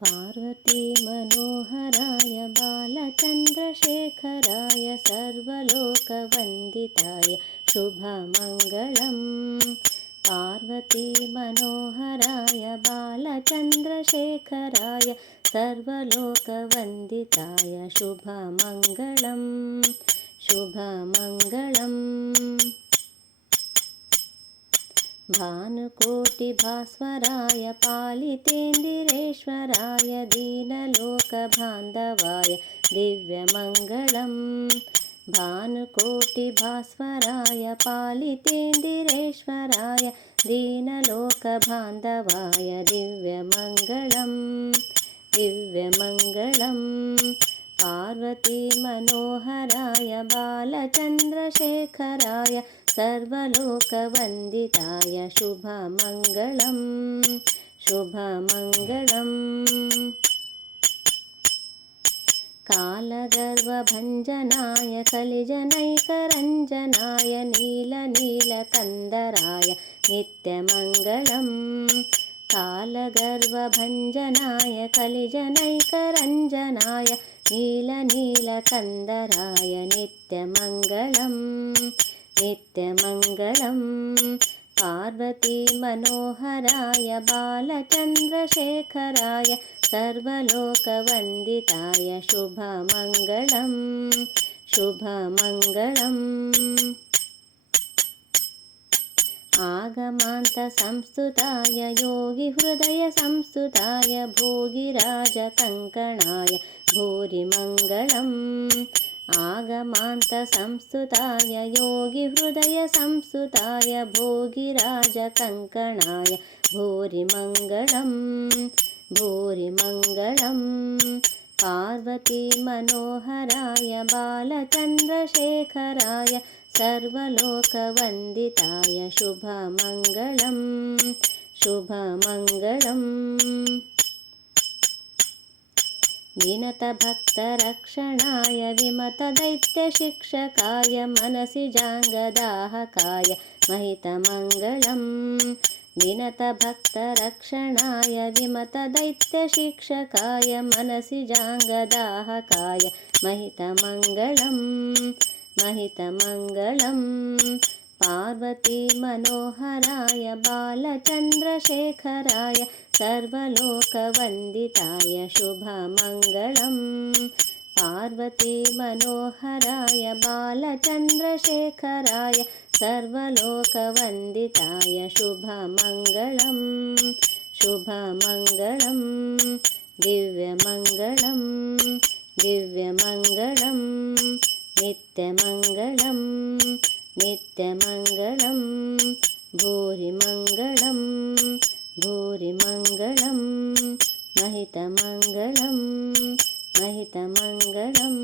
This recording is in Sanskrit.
पार्वती मनोहराय बालचन्द्रशेखराय सर्वलोकवन्दिताय शुभमङ्गलम्। पार्वती मनोहराय बालचन्द्रशेखराय सर्वलोकवन्दिताय शुभमङ्गलम्। शुभमङ्गलम् भानुकोटिभास्वराय पालितेन्दिरेश्वराय दीनलोकबान्धवाय दिव्यमङ्गलम्। भानुकोटिभास्वराय पालितेन्दिरेश्वराय दीनलोकबान्धवाय दिव्यमङ्गलम्। दिव्यमङ्गलम्। पार्वतीमनोहराय बालचन्द्रशेखराय सर्वलोकवन्दिताय शुभमङ्गलम् शुभमङ्गलम्। कालगर्वभञ्जनाय कलिजनैकरञ्जनाय नीलनीलकन्दराय नित्यमङ्गलम्। कालगर्वभञ्जनाय कलिजनैकरञ्जनाय नीलनीलकन्दराय नित्यमङ्गलम् नित्यमङ्गलम्। पार्वतीमनोहराय बालचन्द्रशेखराय सर्वलोकवन्दिताय शुभमङ्गलम्। शुभमङ्गलम्। आगमान्तसंस्तुताय योगिहृदयसंस्तुताय भोगिराजकङ्कणाय भूरिमङ्गलम् आगमान्तसंस्तुताय योगिहृदयसंस्तुताय भोगिराजकङ्कणाय भूरिमङ्गलम् भूरिमङ्गलम्। पार्वतीमनोहराय बालचन्द्रशेखराय सर्वलोकवन्दिताय शुभमङ्गलम् शुभमङ्गलम् विनतभक्तरक्षणाय विमतदैत्यशिक्षकाय मनसि जाङ्गदाहकाय महितमङ्गलम्। विनतभक्तरक्षणाय विमतदैत्यशिक्षकाय मनसि जाङ्गदाहकाय महितमङ्गलम्। महितमङ्गलम् पार्वतीमनोहराय बालचन्द्रशेखराय सर्वलोकवन्दिताय शुभमङ्गलम्। पार्वतीमनोहराय बालचन्द्रशेखराय सर्वलोकवन्दिताय शुभमङ्गलम्। शुभमङ्गलम् दिव्यमङ्गलम् दिव्यमङ्गलम् नित्यमङ्गलम् नित्यमङ्गलम् भूरिमङ्गलम् भूरिमङ्गलम् महितमङ्गलम् महितमङ्गलम्